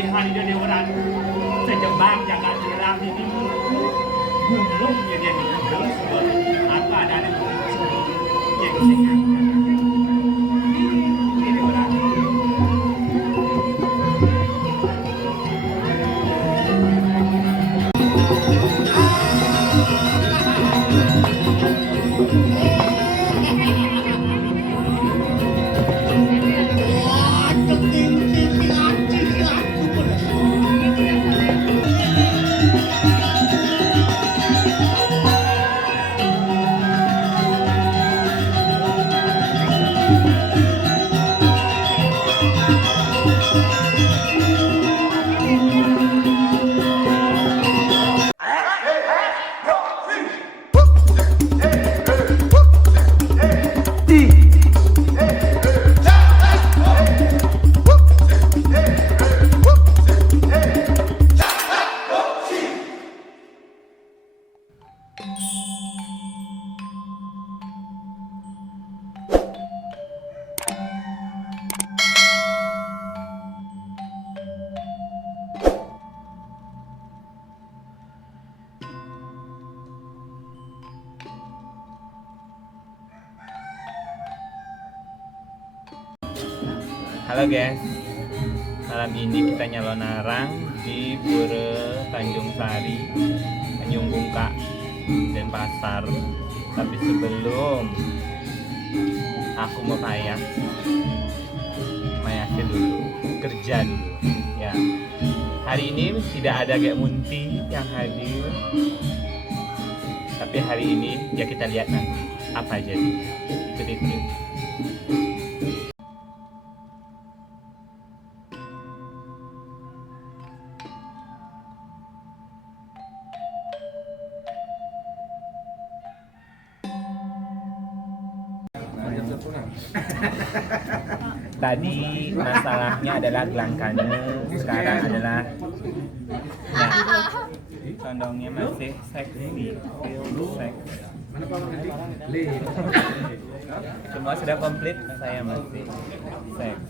pilihan ide orang sejebak jangan hilang ini belum jadi terus apa ada yang ini orang Halo guys, malam ini kita nyalon arang di Pura Tanjung Sari, Tanjung Bungka, dan Pasar. Tapi sebelum aku mau mayasnya dulu, kerja dulu ya. Hari ini tidak ada Gek Munti yang hadir, tapi hari ini ya kita lihat nanti apa jadi. Ikuti terus. Tadi masalahnya adalah gelangkanya, sekarang adalah condongnya masih seksi, semua sudah komplit, saya masih seks.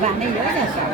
Bạn này rất là sợ.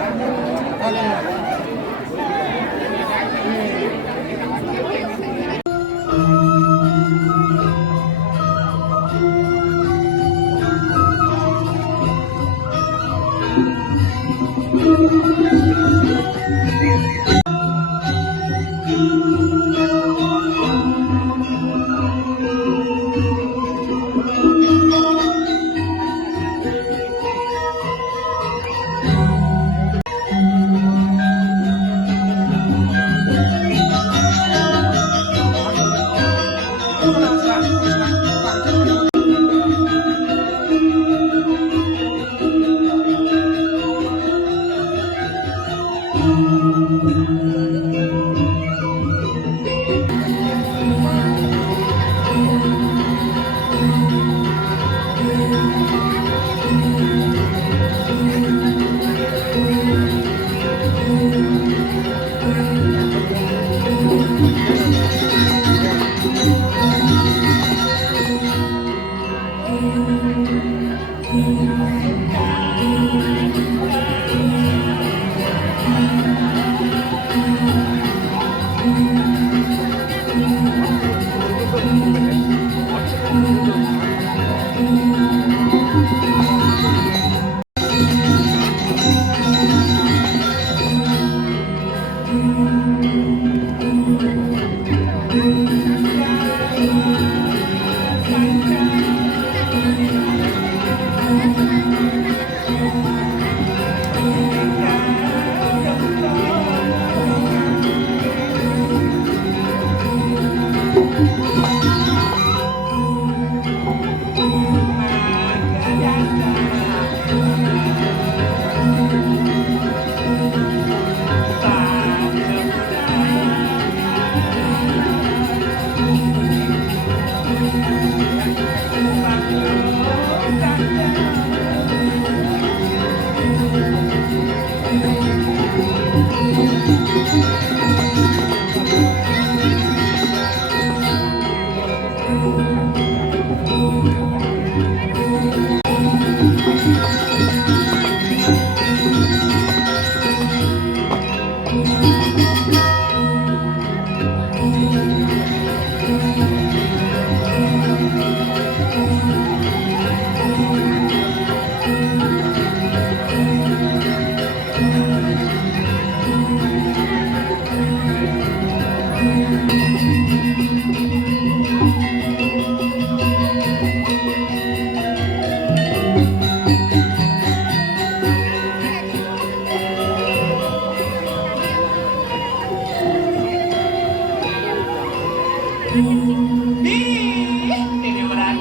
Ini orang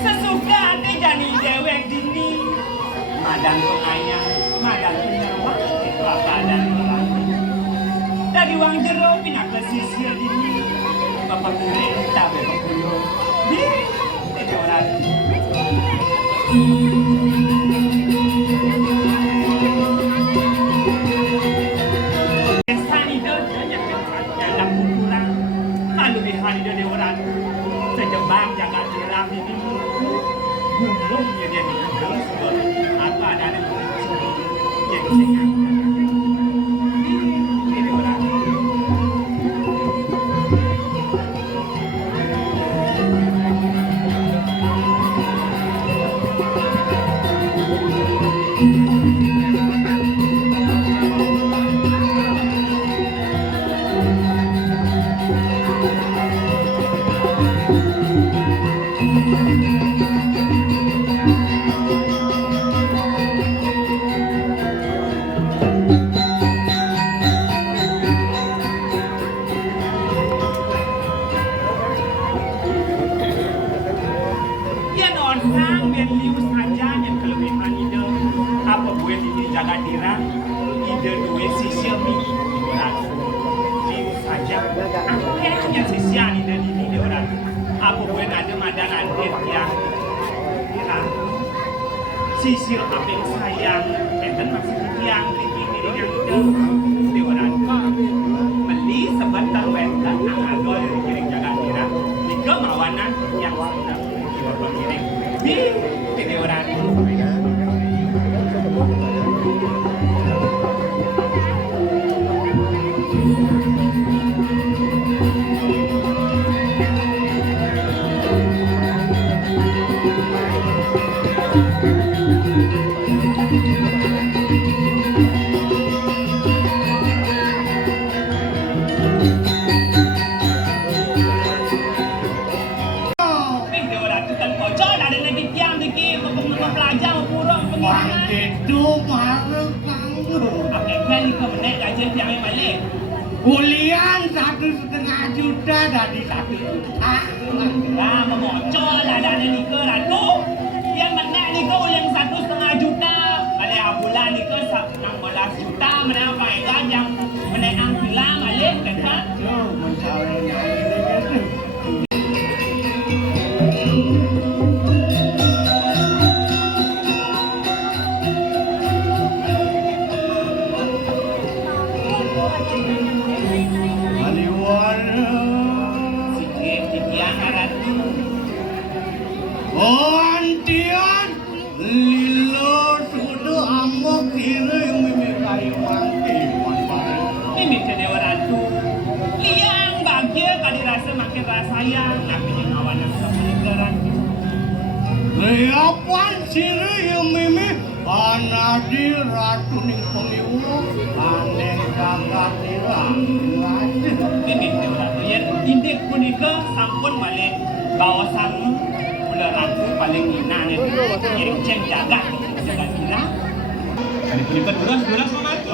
sesuka ate jani dewek dini madang penganyang madang penyerwak itu apa dan orang dari wang jero pindah ke sisir dini bapak kering tabe pembuluh ini orang sejebak jangan dirap ini belum jadi terus apa ada yang ini orang jaga dira ide dua sisi mi liu saja apa yang sisi ide ini orang apa boleh ada madan ada yang sisi apa yang sayang dan masih yang ini yang orang beli sebentar wentan agak kiring jaga dira jika mawanan yang sedang dibawa kiring ini orang Bulian 1,5 juta dari 1 juta. Lah memocol ada niko ratu. Yang mana niko yang 1,5 juta. Ada bulan niko 6 bulan menapa gajang menaang hilang alih dekat. Yo, mencari nyai lagi. Sikit titiang ratu. Oh antian lilo sudu amok kira yang mimikai mangke Ini dewa ratu. Liang bahagia kali rasa makin rasayang. Tapi yang awan yang sama ratu. leapan siri yang mimi anadi ratu ning pemiwu aneh kakak tira Ini dewa ratu. Yang indik punika sampun balik kawasan Pula ratu paling inang itu. Yang ceng jagat kira. Kali punika duras sama ratu.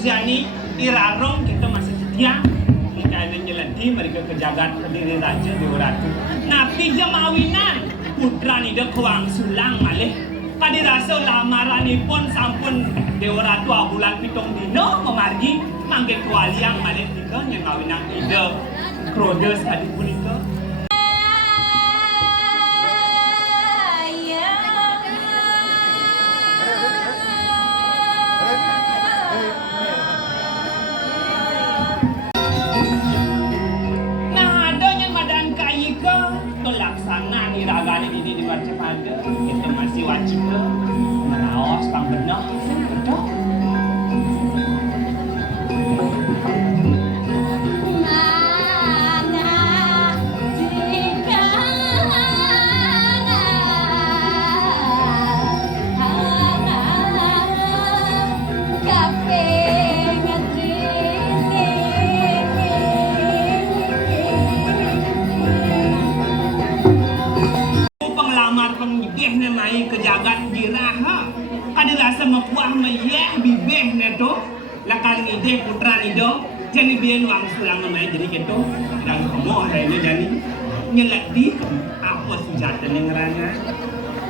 Jani irarong kita masih setia kita ada nyeledi mereka kejagat kediri raja Dewa Ratu napi jamawinan putra nida kewang sulang malih kadi rasa lamaranipun sampun Dewa Ratu abulan pitung dino memargi mangke kualiang malih tika nyengawinang ida krodes kadi punika. Iragani ini dibaca pada kita masih wajib meraos pang benar betul. Kejagat jiraha ada rasa mepuah meyeh bibeh neto Lakan ide putra nido, jadi biar wang sulang namanya jadi gitu. Dan kamu hari ini jadi nyelak di apa senjata yang ngerana.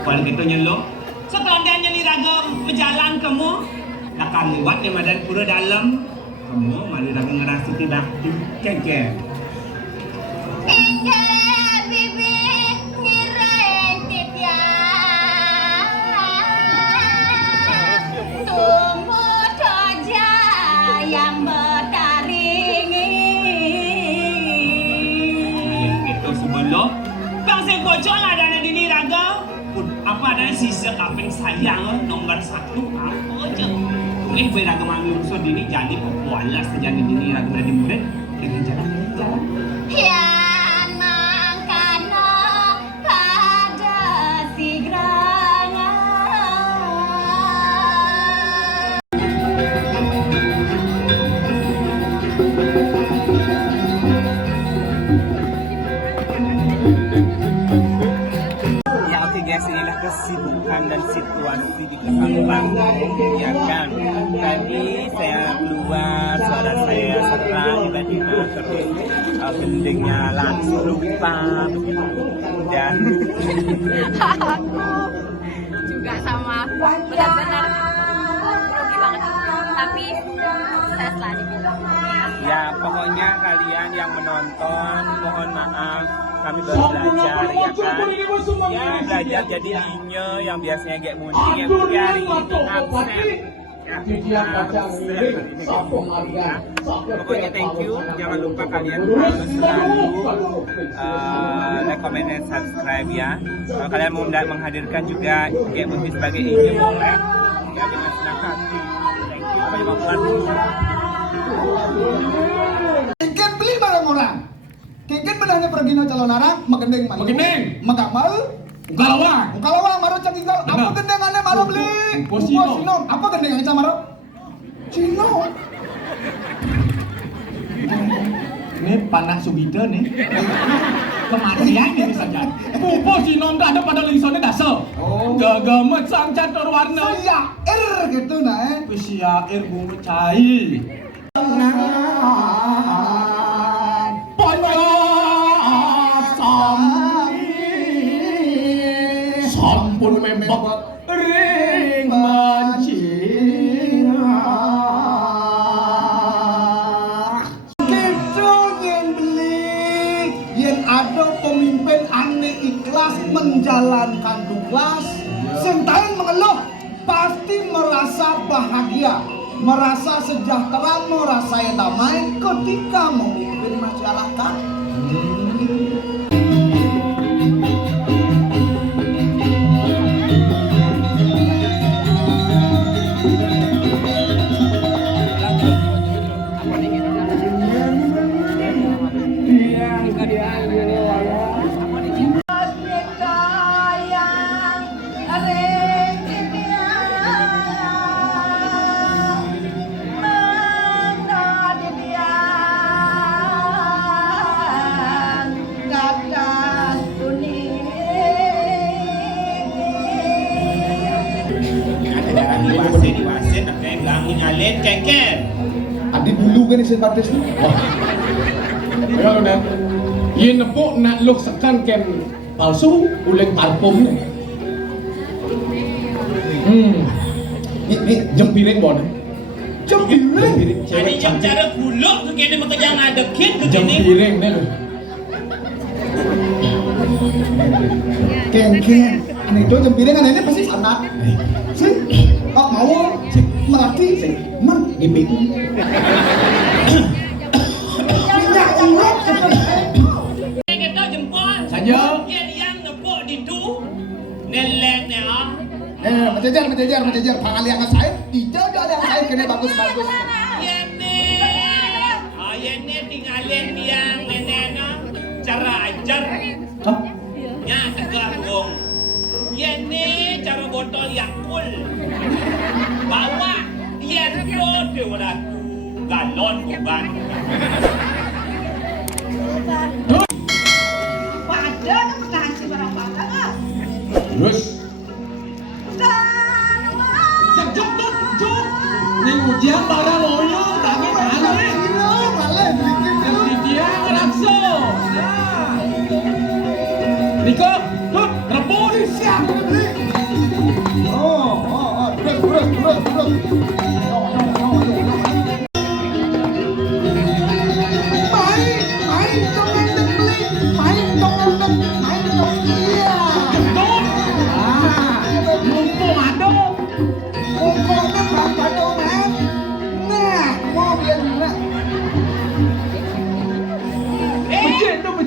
Kalau gitu nyelok, setelah dia nyeli ragam berjalan kamu, lakan lewat yang madan pura dalam, kamu malu ragam ngerasa tidak kengke. Kengke bibi ngirentit ya. Tumbuh doja yang bertaringi. Itu sebelum bang saya bocor lah dana dini raga apa ada sisa kaping sayang nomor 1 apa aja boleh raga mami unsur dini jadi popualas terjadi dini raga dari murid dengan jalan Yang mangkana pada si gerangan. Ya oke guys, inilah kesibukan dan situasi di belakang panggung ya kan. Tadi saya keluar, suara saya serak tiba-tiba terus gendingnya langsung lupa begitu. Dan Aku juga sama, benar-benar grogi banget. Tapi sukses lah dibilang. ya pokoknya kalian yang menonton mohon maaf kami baru belajar ya kan. Ya belajar jadi inye yang biasanya kayak muncing ya hari ini absen. Pokoknya thank you, jangan lupa kalian harus selalu like, comment, dan subscribe ya. Kalau kalian mau menghadirkan juga kayak Muti sebagai ini boleh ya dengan senang hati. Thank you, banyak banget. Kengken beli barang orang. Kengken benahnya pergi no calon arang, magendeng malu. Magendeng. Magamal. Ukalawang. Ukalawang maro canginggal. Apa Benar. gendengannya maro beli? Uposino. Apa gendengannya ca maro? Cino. Ini panah Sugita nih. Kematian ini saja. Pupo si nonda ada pada lisannya dasar. Oh. Gagamat sang catur warna. Syair gitu nah. Syair bumi cai. Sampun membak ring mancing. Gitu yang beli, yang ada pemimpin aneh ikhlas menjalankan tugas, sentayan mengeluh pasti merasa bahagia, merasa sejahtera, merasa damai ketika memimpin masyarakat. diwasin makanya bilang nyalin kengken Adi bulu kan isi batis ni. Ya udah. Ia nepuk nak luk sekan ken palsu uleng parfum ni. Ini jempiring bon. Jempiring. jadi jam cara gulok tu kena makanya ngadekin tu kena Jempiring ni loh. Kengken, ini tuh jempiring kan ini pasti sana. Sih, oh mau sih melati sih, man gimik. Minyak urat kita jempol Saja. yang nepuk di tu nelek ni ah menjejar, pangal yang saya, hijau yang saya kena bagus. yang ni tinggalin yang nenena cara ajar Hah? nya teganggung yang ni cara botol Yakul bawa yang tu dia galon bukan Pada kasih barang barang. Terus. Jom. Ni ujian barang loy.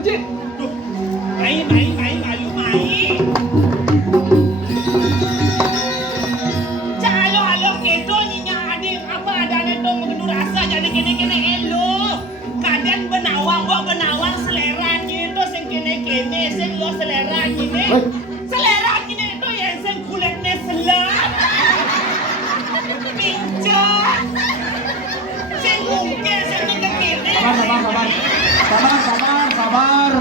Cik. Duh, mai malu mai. Calo alo kedo ninya adik apa adane dong mengendur rasa jadi kene-kene elo. Kadang benawang selera itu sing kene-kene sing lo selera ini. Selera ini itu yang sing kulitnya selap. Pincang. Sing mungkin sing kene. Sabar.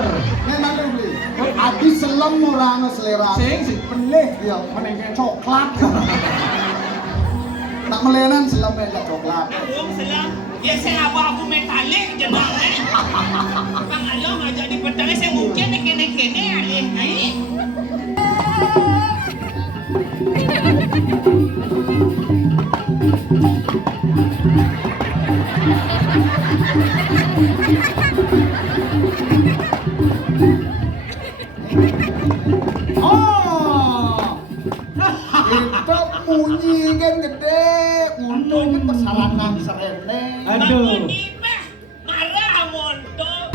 Memang lu beli. Abis selam orang selera. Sing Pelih ya menengke coklat. Tak melenan selam enggak coklat. Abang selam. Ya saya abu-abu metalik jenang Bang Along ajak di petang saya mungkin kene-kene alih naik. Oh. Itu bunyi kan gede, untung kan persalahan serene. Aduh. Bunyi meh marah montok.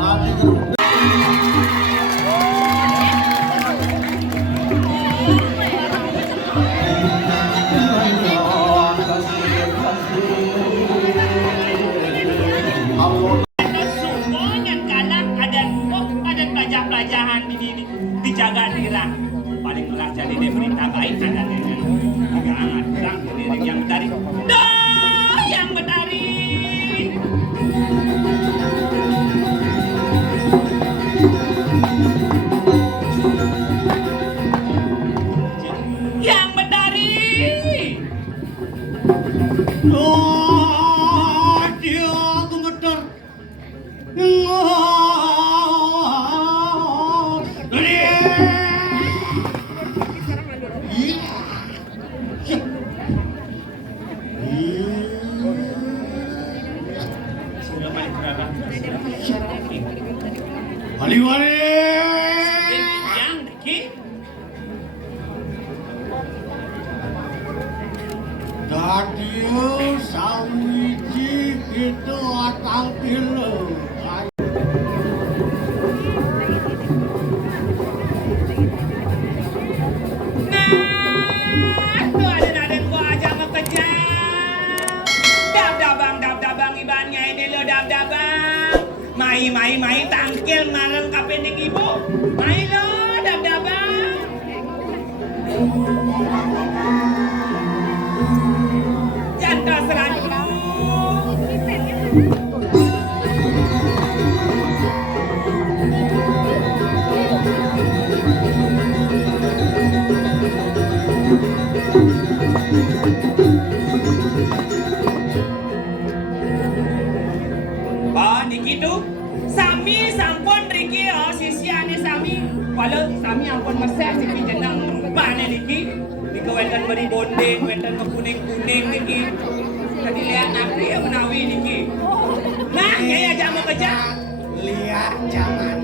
Mati geruduk. Semuanya kanak ada pelajaran dijaga dirang. Paling orang jadi dia berita baik ada agak hangat orang jadi yang dari yang berdari. Yang berdari. Oh, dia gemeter. Wali-wali. Yang dikit. Tadi sawiji itu atang kilo. Tuh aden-aden gua aja mau kejar. Dab-dabang ibannya ini lo dab-dabang. Mai tangkil marang kapening ibu. Mai lo dab-dabang. Jangan selanjutnya. Oh, niki tu Sami sampun Riki oh sisiane Sami. Walau Sami ampun meseh niki jenang rupane niki. Niki wenten beri bonding, wenten kuning-kuning niki. Tadi lihat nabi yang menawi niki. Nah, kayak aja mau kerja. Lihat jangan.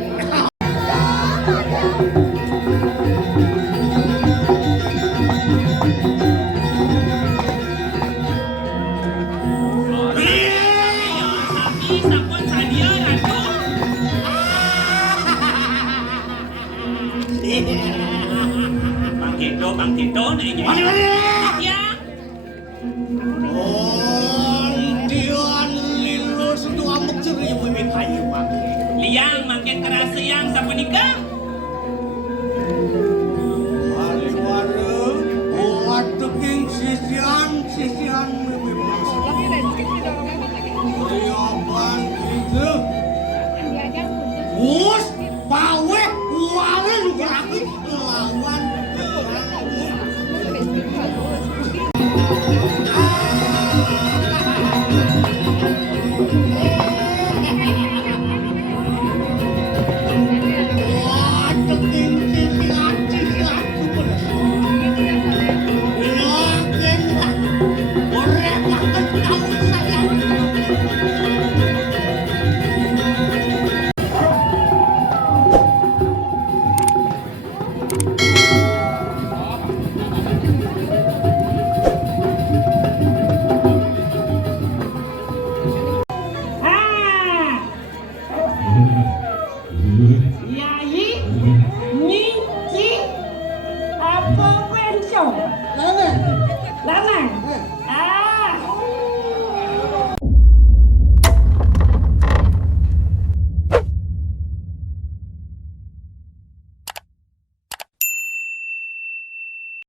Sami sampun sadia ratu. Bang Tito, nanya. Ya. Dian lilo situ amuk ceri bumi kayu Liang makin kerasa yang sama nikah. wali-wali buat teking sisian Riapan itu Us pawe wale lagi lawan Yai Nyinci apa penco? Lanang. Lanang.